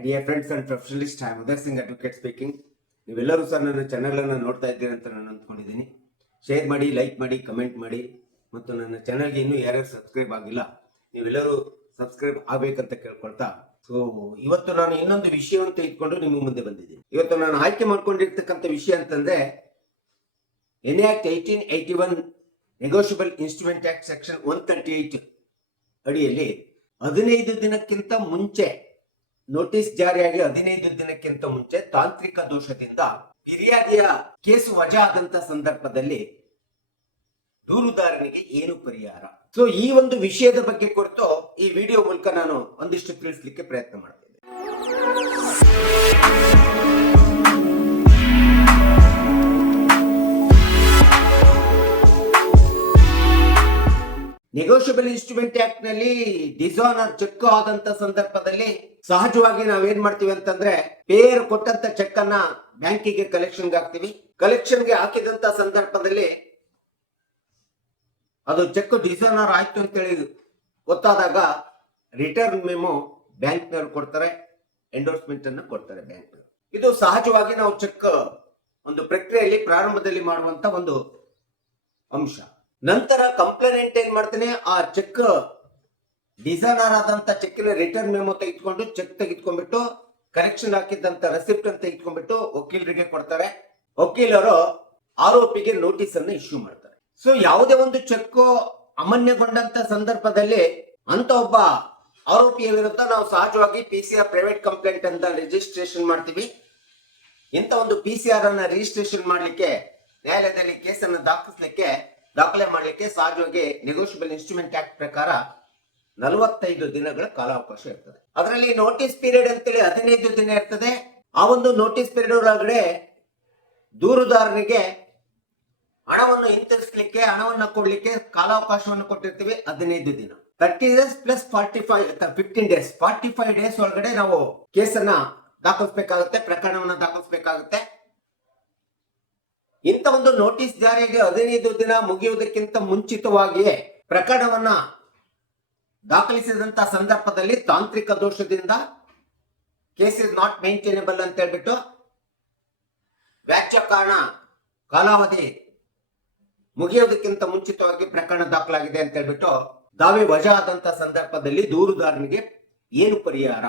My dear friends and professionalists, I am Uday Singh Advocate speaking. ನೀವೆಲ್ಲರೂ ಸಹ ನನ್ನ ಚಾನಲನ್ನು ನೋಡ್ತಾ ಇದ್ದೀರಿ ಅಂತ ನಾನು ಅಂದ್ಕೊಂಡಿದ್ದೀನಿ. ಶೇರ್ ಮಾಡಿ, ಲೈಕ್ ಮಾಡಿ, ಕಮೆಂಟ್ ಮಾಡಿ ಮತ್ತು ನನ್ನ ಚಾನಲ್ಗೆ ಇನ್ನೂ ಯಾರ್ಯಾರು ಸಬ್ಸ್ಕ್ರೈಬ್ ಆಗಿಲ್ಲ ನೀವೆಲ್ಲರೂ ಸಬ್ಸ್ಕ್ರೈಬ್ ಆಗಬೇಕಂತ ಕೇಳ್ಕೊಳ್ತಾ, ಸೊ ಇವತ್ತು ನಾನು ಇನ್ನೊಂದು ವಿಷಯವನ್ನು ತೆಗೆದುಕೊಂಡು ನಿಮ್ಮ ಮುಂದೆ ಬಂದಿದ್ದೀನಿ. ಇವತ್ತು ನಾನು ಆಯ್ಕೆ ಮಾಡ್ಕೊಂಡಿರ್ತಕ್ಕಂಥ ವಿಷಯ ಅಂತಂದ್ರೆ N act 1881 negotiable instrument act section 138 ಅಡಿಯಲ್ಲಿ 15 ದಿನಕ್ಕಿಂತ ಮುಂಚೆ ನೋಟಿಸ್ ಜಾರಿಯಾಗಿ 15 ದಿನಕ್ಕಿಂತ ಮುಂಚೆ ತಾಂತ್ರಿಕ ದೋಷದಿಂದ ಫಿರ್ಯಾದಿಯ ಕೇಸು ವಜಾ ಆದಂತ ಸಂದರ್ಭದಲ್ಲಿ ದೂರುದಾರನಿಗೆ ಏನು ಪರಿಹಾರ? ಸೊ ಈ ಒಂದು ವಿಷಯದ ಬಗ್ಗೆ ಕುರಿತು ಈ ವಿಡಿಯೋ ಮೂಲಕ ನಾನು ಒಂದಿಷ್ಟು ತಿಳಿಸಲಿಕ್ಕೆ ಪ್ರಯತ್ನ ಮಾಡ್ತೇನೆ. ನೆಗೋಷಿಯಬಲ್ ಇನ್ಸ್ಟ್ರೂಮೆಂಟ್ ಆಕ್ಟ್ ನಲ್ಲಿ ಡಿಸಾನರ್ ಚೆಕ್ ಆದಂತ ಸಂದರ್ಭದಲ್ಲಿ ಸಹಜವಾಗಿ ನಾವೇನ್ ಮಾಡ್ತೀವಿ ಅಂತಂದ್ರೆ ಪೇಯರ್ ಕೊಟ್ಟಂತ ಚೆಕ್ ಅನ್ನ ಬ್ಯಾಂಕಿಗೆ ಕಲೆಕ್ಷನ್ಗೆ ಹಾಕ್ತಿವಿ. ಕಲೆಕ್ಷನ್ಗೆ ಹಾಕಿದಂತ ಸಂದರ್ಭದಲ್ಲಿ ಅದು ಚೆಕ್ ಡಿಸಾನರ್ ಆಯ್ತು ಅಂತೇಳಿ ಗೊತ್ತಾದಾಗ ರಿಟರ್ನ್ ಮೆಮೊ ಬ್ಯಾಂಕ್ನವ್ರು ಕೊಡ್ತಾರೆ, ಎಂಡೋರ್ಸ್ಮೆಂಟ್ ಅನ್ನು ಕೊಡ್ತಾರೆ ಬ್ಯಾಂಕ್. ಇದು ಸಹಜವಾಗಿ ನಾವು ಚೆಕ್ ಒಂದು ಪ್ರಕ್ರಿಯೆಯಲ್ಲಿ ಪ್ರಾರಂಭದಲ್ಲಿ ಮಾಡುವಂತ ಒಂದು ಅಂಶ. ನಂತರ ಕಂಪ್ಲೇನೆಂಟ್ ಏನ್ ಮಾಡ್ತಾನೆ, ಆ ಚೆಕ್ ಡಿಸಾನರ್ ಆದಂತ ಚೆಕ್ಕಿನ ರಿಟರ್ನ್ ಮೆಮೊ ತೆಗೆದುಕೊಂಡು ಚೆಕ್ ತೆಗೆದುಕೊಂಡ್ಬಿಟ್ಟು ಕರೆಕ್ಷನ್ ಹಾಕಿದಂತ ರೆಸಿಪ್ಟ್ ಅಂತ ತೆಗೆದುಕೊಂಡ್ಬಿಟ್ಟು ವಕೀಲರಿಗೆ ಕೊಡ್ತಾರೆ. ವಕೀಲರು ಆರೋಪಿಗೆ ನೋಟಿಸ್ ಅನ್ನು ಇಶ್ಯೂ ಮಾಡ್ತಾರೆ. ಸೊ ಯಾವುದೇ ಒಂದು ಚೆಕ್ ಅಮಾನ್ಯಗೊಂಡಂತ ಸಂದರ್ಭದಲ್ಲಿ ಅಂತ ಒಬ್ಬ ಆರೋಪಿಯ ವಿರುದ್ಧ ನಾವು ಸಹಜವಾಗಿ PCR ಪ್ರೈವೇಟ್ ಕಂಪ್ಲೇಂಟ್ ಅಂತ ರಿಜಿಸ್ಟ್ರೇಷನ್ ಮಾಡ್ತೀವಿ. ಇಂತ ಒಂದು PCR ಅನ್ನ ರಿಜಿಸ್ಟ್ರೇಷನ್ ಮಾಡ್ಲಿಕ್ಕೆ ನ್ಯಾಯಾಲಯದಲ್ಲಿ ಕೇಸನ್ನು ದಾಖಲೆ ಮಾಡಲಿಕ್ಕೆ ಸಹಜವಾಗಿ ನೆಗೋಷಿಯಬಲ್ ಇನ್ಸ್ಟ್ರೂಮೆಂಟ್ ಆಕ್ಟ್ ಪ್ರಕಾರ 45 ದಿನಗಳ ಕಾಲಾವಕಾಶ ಇರ್ತದೆ. ಅದರಲ್ಲಿ ನೋಟಿಸ್ ಪೀರಿಯಡ್ ಅಂತೇಳಿ 15 ದಿನ ಇರ್ತದೆ. ಆ ಒಂದು ನೋಟಿಸ್ ಪೀರಿಯಡ್ ಒಳಗಡೆ ದೂರುದಾರನಿಗೆ ಹಣವನ್ನು ಹಿಂತಿರಿಸಲಿಕ್ಕೆ, ಹಣವನ್ನು ಕೊಡ್ಲಿಕ್ಕೆ ಕಾಲಾವಕಾಶವನ್ನು ಕೊಟ್ಟಿರ್ತೀವಿ 15 ದಿನ. 30 days ಪ್ಲಸ್ 15 ಡೇಸ್ 45 ಡೇಸ್ ಒಳಗಡೆ ನಾವು ಕೇಸನ್ನ ದಾಖಲಿಸಬೇಕಾಗುತ್ತೆ, ಪ್ರಕರಣವನ್ನ ದಾಖಲಿಸಬೇಕಾಗುತ್ತೆ. ಇಂಥ ಒಂದು ನೋಟಿಸ್ ಜಾರಿಗೆ 15 ದಿನ ಮುಗಿಯುವುದಕ್ಕಿಂತ ಮುಂಚಿತವಾಗಿಯೇ ಪ್ರಕರಣವನ್ನ ದಾಖಲಿಸಿದಂತ ಸಂದರ್ಭದಲ್ಲಿ ತಾಂತ್ರಿಕ ದೋಷದಿಂದ ಕೇಸ್ ಇಸ್ ನಾಟ್ ಮೇಂಟೈನಬಲ್ ಅಂತ ಹೇಳ್ಬಿಟ್ಟು ವ್ಯಾಜ್ಯ ಕಾರಣ ಕಾಲಾವಧಿ ಮುಗಿಯೋದಕ್ಕಿಂತ ಮುಂಚಿತವಾಗಿ ಪ್ರಕರಣ ದಾಖಲಾಗಿದೆ ಅಂತ ಹೇಳ್ಬಿಟ್ಟು ದಾವೆ ವಜಾ ಆದಂತ ಸಂದರ್ಭದಲ್ಲಿ ದೂರುದಾರನಿಗೆ ಏನು ಪರಿಹಾರ?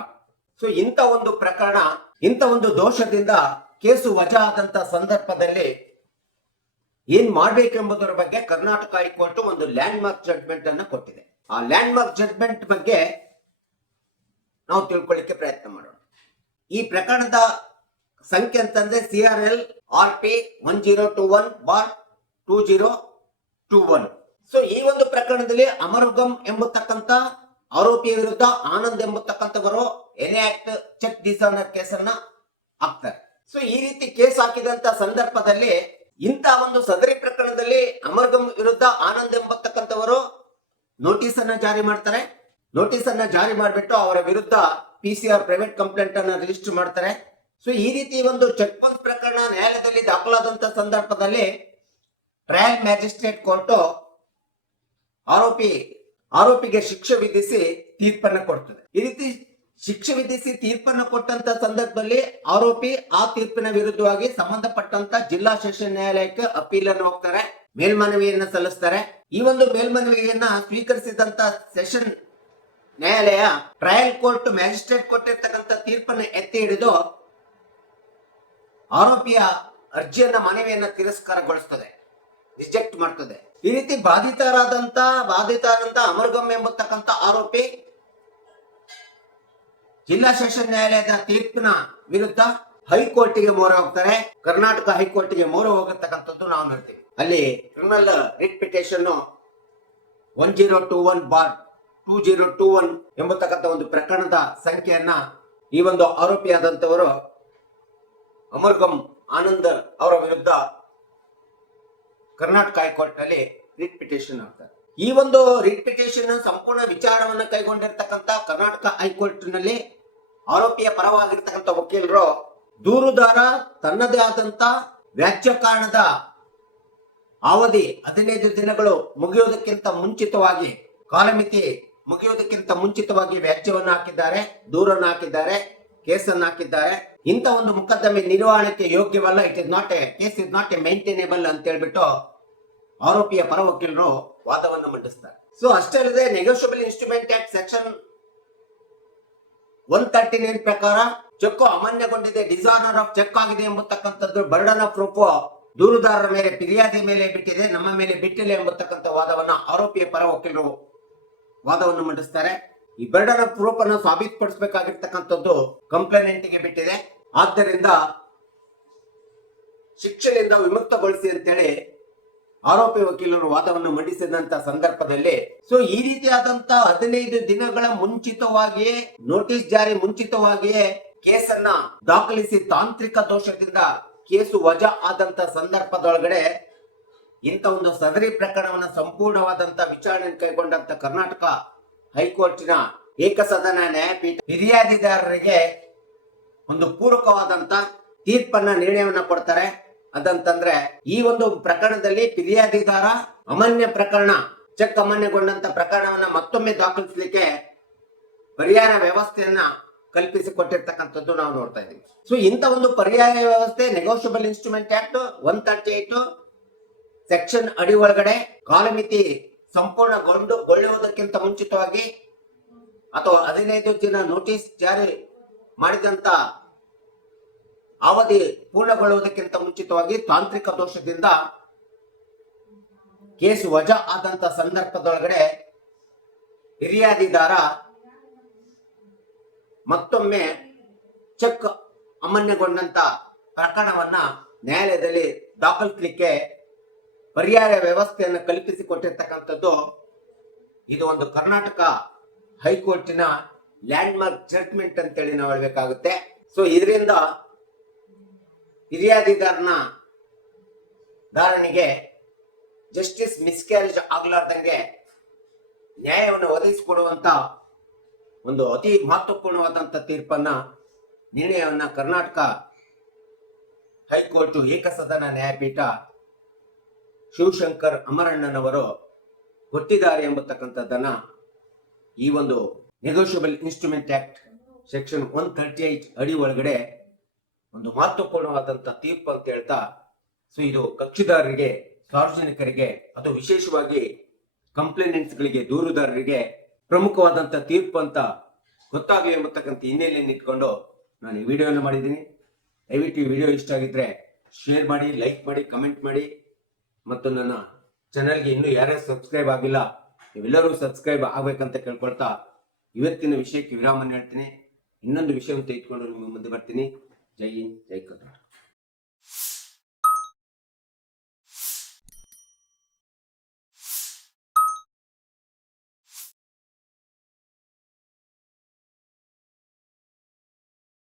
ಸೊ ಇಂಥ ಒಂದು ಪ್ರಕರಣ, ಇಂಥ ಒಂದು ದೋಷದಿಂದ ಕೇಸು ವಜಾ ಆದಂತ ಸಂದರ್ಭದಲ್ಲಿ ಏನ್ ಮಾಡ್ಬೇಕೆಂಬುದರ ಬಗ್ಗೆ ಕರ್ನಾಟಕ ಹೈಕೋರ್ಟ್ ಒಂದು ಲ್ಯಾಂಡ್ ಮಾರ್ಕ್ ಜಡ್ಜ್ಮೆಂಟ್ ಅನ್ನ ಕೊಟ್ಟಿದೆ. ಆ ಲ್ಯಾಂಡ್ ಮಾರ್ಕ್ ಜಡ್ಜ್ಮೆಂಟ್ ಬಗ್ಗೆ ನಾವು ತಿಳ್ಕೊಳ್ಳಿಕ್ಕೆ ಪ್ರಯತ್ನ ಮಾಡೋಣ. ಈ ಪ್ರಕರಣದ ಸಂಖ್ಯೆ ಅಂತಂದ್ರೆ CRL RP 1021/2021. ಸೊ ಈ ಒಂದು ಪ್ರಕರಣದಲ್ಲಿ ಅಮರುಗಂ ಎಂಬತಕ್ಕಂತ ಆರೋಪಿಯ ವಿರುದ್ಧ ಆನಂದ್ ಎಂಬತಕ್ಕಂಥವರು ಎನ್ ಆಕ್ಟ್ ಚೆಕ್ ಡಿಸಾನರ್ ಕೇಸನ್ನ ಹಾಕ್ತಾರೆ. ಸೊ ಈ ರೀತಿ ಕೇಸ್ ಹಾಕಿದಂತ ಸಂದರ್ಭದಲ್ಲಿ ಇಂತ ಒಂದು ಸದರಿ ಪ್ರಕರಣದಲ್ಲಿ ಅಮರ್ಗಂ ವಿರುದ್ಧ ಆನಂದ್ ಎಂಬತಕ್ಕಂಥವರು ನೋಟಿಸ್ ಅನ್ನ ಜಾರಿ ಮಾಡ್ತಾರೆ. ನೋಟಿಸ್ ಅನ್ನ ಜಾರಿ ಮಾಡಿಬಿಟ್ಟು ಅವರ ವಿರುದ್ಧ PCR ಪ್ರೈವೇಟ್ ಕಂಪ್ಲೇಂಟ್ ಅನ್ನ ರಿಜಿಸ್ಟರ್ ಮಾಡ್ತಾರೆ. ಸೊ ಈ ರೀತಿ ಒಂದು ಚೆಕ್ ಬೌನ್ಸ್ ಪ್ರಕರಣ ನ್ಯಾಯಾಲಯದಲ್ಲಿ ದಾಖಲಾದಂತ ಸಂದರ್ಭದಲ್ಲಿ ಟ್ರಯಲ್ ಮ್ಯಾಜಿಸ್ಟ್ರೇಟ್ ಕೋರ್ಟ್ ಆರೋಪಿಗೆ ಶಿಕ್ಷೆ ವಿಧಿಸಿ ತೀರ್ಪನ್ನು ಕೊಡ್ತದೆ. ಈ ರೀತಿ ಶಿಕ್ಷೆ ವಿಧಿಸಿ ತೀರ್ಪನ್ನು ಕೊಟ್ಟಂತ ಸಂದರ್ಭದಲ್ಲಿ ಆರೋಪಿ ಆ ತೀರ್ಪಿನ ವಿರುದ್ಧವಾಗಿ ಸಂಬಂಧಪಟ್ಟಂತ ಜಿಲ್ಲಾ ಸೆಷನ್ ನ್ಯಾಯಾಲಯಕ್ಕೆ ಅಪೀಲ್ ಅನ್ನು ಹೋಗ್ತಾರೆ, ಮೇಲ್ಮನವಿಯನ್ನ ಸಲ್ಲಿಸ್ತಾರೆ. ಈ ಒಂದು ಮೇಲ್ಮನವಿಯನ್ನ ಸ್ವೀಕರಿಸಿದಂತ ಸೆಷನ್ ನ್ಯಾಯಾಲಯ ಟ್ರಯಲ್ ಕೋರ್ಟ್ ಮ್ಯಾಜಿಸ್ಟ್ರೇಟ್ ಕೊಟ್ಟಿರ್ತಕ್ಕಂಥ ತೀರ್ಪನ್ನು ಎತ್ತಿ ಹಿಡಿದು ಆರೋಪಿಯ ಅರ್ಜಿಯನ್ನ ಮನವಿಯನ್ನ ತಿರಸ್ಕಾರಗೊಳಿಸ್ತದೆ, ರಿಜೆಕ್ಟ್ ಮಾಡ್ತದೆ. ಈ ರೀತಿ ಬಾಧಿತರಾದಂತ ಅಮರ್ಗಂ ಎಂಬತಕ್ಕಂಥ ಆರೋಪಿ ಜಿಲ್ಲಾ ಸೆಷನ್ ನ್ಯಾಯಾಲಯದ ತೀರ್ಪಿನ ವಿರುದ್ಧ ಹೈಕೋರ್ಟ್ಗೆ ಮೊರೆ ಹೋಗ್ತಾರೆ. ಕರ್ನಾಟಕ ಹೈಕೋರ್ಟ್ಗೆ ಮೊರೆ ಹೋಗತಕ್ಕಂಥದ್ದು ನಾವು ನೋಡ್ತೀವಿ. ಅಲ್ಲಿ ಕ್ರಿಮಿನಲ್ ರಿಟ್ ಪಿಟಿಷನ್ 1021/2021 ಎಂಬತಕ್ಕಂಥ ಒಂದು ಪ್ರಕರಣದ ಸಂಖ್ಯೆಯನ್ನ ಈ ಒಂದು ಆರೋಪಿಯಾದಂತವರು ಅಮರ್ಗಂ ಆನಂದ್ ಅವರ ವಿರುದ್ಧ ಕರ್ನಾಟಕ ಹೈಕೋರ್ಟ್ ನಲ್ಲಿ ರಿಟ್ ಪಿಟಿಷನ್ ಹಾಕ್ತಾರೆ. ಈ ಒಂದು ರಿಟ್ ಪಿಟಿಷನ್ ಸಂಪೂರ್ಣ ವಿಚಾರವನ್ನು ಕೈಗೊಂಡಿರ್ತಕ್ಕಂಥ ಕರ್ನಾಟಕ ಹೈಕೋರ್ಟ್ ನಲ್ಲಿ ಆರೋಪಿಯ ಪರವಾಗಿರ್ತಕ್ಕಂಥ ವಕೀಲರು ದೂರುದಾರ ತನ್ನದೇ ಆದಂತ ವ್ಯಾಜ್ಯ ಕಾರಣದ ಅವಧಿ 15 ದಿನಗಳು ಮುಗಿಯುವುದಕ್ಕಿಂತ ಮುಂಚಿತವಾಗಿ, ಕಾಲಮಿತಿ ಮುಗಿಯುವುದಕ್ಕಿಂತ ಮುಂಚಿತವಾಗಿ ವ್ಯಾಜ್ಯವನ್ನು ಹಾಕಿದ್ದಾರೆ, ದೂರನ್ನು ಹಾಕಿದ್ದಾರೆ. ಕೇಸನ್ನು ಹಾಕಿದ್ದಾರೆ. ಇಂಥ ಒಂದು ಮೊಕದ್ದಮೆ ನಿರ್ವಹಣೆಗೆ ಯೋಗ್ಯವಲ್ಲ, case is not a maintainable ಅಂತ ಹೇಳ್ಬಿಟ್ಟು ಆರೋಪಿಯ ಪರ ವಕೀಲರು ವಾದವನ್ನು ಮಂಡಿಸ್ತಾರೆ. ಸೊ ಅಷ್ಟೇ ಅಲ್ಲದೆ ನೆಗೋಷಿಯಬಲ್ ಇನ್ಸ್ಟ್ರೂಮೆಂಟ್ ಆಕ್ಟ್ ಸೆಕ್ಷನ್ 139 ಪ್ರಕಾರ ಚೆಕ್ ಅಮಾನ್ಯಗೊಂಡಿದೆ, ಡಿಸಾರ್ನರ್ ಆಫ್ ಚೆಕ್ ಆಗಿದೆ ಎಂಬತಕ್ಕಂಥದ್ದು ಬರ್ಡನ್ ಆಫ್ ಪ್ರೂಫ್ ದೂರುದಾರರ ಮೇಲೆ, ಫಿರ್ಯಾದಿ ಮೇಲೆ ಬಿಟ್ಟಿದೆ, ನಮ್ಮ ಮೇಲೆ ಬಿಟ್ಟಿಲ್ಲ ಎಂಬತಕ್ಕಂಥ ವಾದವನ್ನ ಆರೋಪಿಯ ಪರ ವಕೀಲರು ವಾದವನ್ನು ಮಂಡಿಸ್ತಾರೆ. ಈ ಬರ್ಡನ್ ಆಫ್ ಪ್ರೂಫ್ ಅನ್ನು ಸಾಬೀತುಪಡಿಸಬೇಕಾಗಿರ್ತಕ್ಕಂಥದ್ದು ಕಂಪ್ಲೇನೆಂಟ್ಗೆ ಬಿಟ್ಟಿದೆ. ಆದ್ದರಿಂದ ಶಿಕ್ಷೆಯಿಂದ ವಿಮುಕ್ತಗೊಳಿಸಿ ಅಂತೇಳಿ ಆರೋಪಿ ವಕೀಲರು ವಾದವನ್ನು ಮಂಡಿಸಿದಂತ ಸಂದರ್ಭದಲ್ಲಿ ಸೊ ಈ ರೀತಿಯಾದಂತ 15 ದಿನಗಳ ಮುಂಚಿತವಾಗಿಯೇ ನೋಟಿಸ್ ಜಾರಿ ಮುಂಚಿತವಾಗಿಯೇ ಕೇಸನ್ನ ದಾಖಲಿಸಿ ತಾಂತ್ರಿಕ ದೋಷದಿಂದ ಕೇಸು ವಜಾ ಆದಂತ ಸಂದರ್ಭದೊಳಗಡೆ ಇಂಥ ಒಂದು ಸದರಿ ಪ್ರಕರಣವನ್ನ ಸಂಪೂರ್ಣವಾದಂತ ವಿಚಾರಣೆ ಕೈಗೊಂಡಂತ ಕರ್ನಾಟಕ ಹೈಕೋರ್ಟಿನ ಏಕಸದನ ನ್ಯಾಯಪೀಠ ಫಿರ್ಯಾದಿದಾರರಿಗೆ ಒಂದು ಪೂರಕವಾದಂತ ತೀರ್ಪನ್ನ ನಿರ್ಣಯವನ್ನ ಕೊಡ್ತಾರೆ. ಅದಂತಂದ್ರೆ ಈ ಒಂದು ಪ್ರಕರಣದಲ್ಲಿ ಫಿರ್ಯಾದಿದಾರ ಅಮಾನ್ಯ ಪ್ರಕರಣ, ಚೆಕ್ ಅಮಾನ್ಯಗೊಂಡಂತ ಪ್ರಕರಣವನ್ನ ಮತ್ತೊಮ್ಮೆ ದಾಖಲಿಸಲಿಕ್ಕೆ ಪರ್ಯಾಯ ವ್ಯವಸ್ಥೆಯನ್ನ ಕಲ್ಪಿಸಿಕೊಟ್ಟಿರ್ತಕ್ಕಂಥದ್ದು ನಾವು ನೋಡ್ತಾ ಇದ್ದೀವಿ. ಸೊ ಇಂಥ ಒಂದು ಪರ್ಯಾಯ ವ್ಯವಸ್ಥೆ ನೆಗೋಷಿಯಬಲ್ ಇನ್ಸ್ಟ್ರೂಮೆಂಟ್ ಆಕ್ಟ್ 138 ಸೆಕ್ಷನ್ ಅಡಿ ಒಳಗಡೆ ಕಾಲಮಿತಿ ಸಂಪೂರ್ಣಗೊಳ್ಳುವುದಕ್ಕಿಂತ ಮುಂಚಿತವಾಗಿ ಅಥವಾ 15 ದಿನ ನೋಟಿಸ್ ಜಾರಿ ಮಾಡಿದಂತ ಅವಧಿ ಪೂರ್ಣಗೊಳ್ಳುವುದಕ್ಕಿಂತ ಮುಂಚಿತವಾಗಿ ತಾಂತ್ರಿಕ ದೋಷದಿಂದ ಕೇಸು ವಜಾ ಆದಂತ ಸಂದರ್ಭದೊಳಗಡೆ ಫಿರ್ಯಾದಿದಾರ ಮತ್ತೊಮ್ಮೆ ಚೆಕ್ ಅಮಾನ್ಯಗೊಂಡಂತ ಪ್ರಕರಣವನ್ನ ನ್ಯಾಯಾಲಯದಲ್ಲಿ ದಾಖಲಿಸಲಿಕ್ಕೆ ಪರ್ಯಾಯ ವ್ಯವಸ್ಥೆಯನ್ನು ಕಲ್ಪಿಸಿಕೊಟ್ಟಿರ್ತಕ್ಕಂಥದ್ದು ಇದು ಒಂದು ಕರ್ನಾಟಕ ಹೈಕೋರ್ಟಿನ ಲ್ಯಾಂಡ್ ಮಾರ್ಕ್ ಜಡ್ಜ್ಮೆಂಟ್ ಅಂತೇಳಿ ನಾವು ಹೇಳ್ಬೇಕಾಗುತ್ತೆ. ಸೊ ಇದರಿಂದ ದಾರನಿಗೆ ಜಸ್ಟಿಸ್ ಮಿಸ್ಕ್ಯಾರೇಜ್ ಆಗ್ಲಾರ್ದಂಗೆ ನ್ಯಾಯವನ್ನು ಒದಗಿಸಿಕೊಡುವಂತ ಒಂದು ಅತಿ ಮಹತ್ವಪೂರ್ಣವಾದಂತ ತೀರ್ಪನ್ನ ನಿರ್ಣಯವನ್ನ ಕರ್ನಾಟಕ ಹೈಕೋರ್ಟ್ ಏಕಸದನ ನ್ಯಾಯಪೀಠ ಶಿವಶಂಕರ್ ಅಮರಣ್ಣನವರು ಕೊಟ್ಟಿದ್ದಾರೆ ಎಂಬತಕ್ಕಂಥದ್ದನ್ನ ಈ ಒಂದು ನೆಗೋಷಿಯಬಲ್ ಇನ್ಸ್ಟ್ರೂಮೆಂಟ್ ಆಕ್ಟ್ ಸೆಕ್ಷನ್ 138 ಅಡಿ ಒಳಗಡೆ ಒಂದು ಮಹತ್ವಪೂರ್ಣವಾದಂತ ತೀರ್ಪು ಅಂತ ಹೇಳ್ತಾ, ಸೊ ಇದು ಕಕ್ಷಿದಾರರಿಗೆ, ಸಾರ್ವಜನಿಕರಿಗೆ, ಅದು ವಿಶೇಷವಾಗಿ ಕಂಪ್ಲೇನೆಂಟ್ಸ್ ಗಳಿಗೆ, ದೂರುದಾರರಿಗೆ ಪ್ರಮುಖವಾದಂತ ತೀರ್ಪು ಅಂತ ಗೊತ್ತಾಗಲಿ ಎಂಬತಕ್ಕಂಥ ಹಿನ್ನೆಲೆಯನ್ನು ಇಟ್ಕೊಂಡು ನಾನು ಈ ವಿಡಿಯೋನ ಮಾಡಿದ್ದೀನಿ. ದಯವಿಟ್ಟು ಈ ವಿಡಿಯೋ ಇಷ್ಟ ಆಗಿದ್ರೆ ಶೇರ್ ಮಾಡಿ, ಲೈಕ್ ಮಾಡಿ, ಕಮೆಂಟ್ ಮಾಡಿ, ಮತ್ತು ನನ್ನ ಚಾನೆಲ್ಗೆ ಇನ್ನೂ ಯಾರ್ಯಾರು ಸಬ್ಸ್ಕ್ರೈಬ್ ಆಗಿಲ್ಲ ನೀವೆಲ್ಲರೂ ಸಬ್ಸ್ಕ್ರೈಬ್ ಆಗ್ಬೇಕಂತ ಕೇಳ್ಕೊಳ್ತಾ ಇವತ್ತಿನ ವಿಷಯಕ್ಕೆ ವಿರಾಮ ಹೇಳ್ತೀನಿ. ಇನ್ನೊಂದು ವಿಷಯವನ್ನು ತೆಗೆದುಕೊಂಡು ನಿಮ್ಮ ಮುಂದೆ ಬರ್ತೀನಿ. ಜೈ ಹಿಂದ್, ಜೈ ಕರ್ನಾಟಕ.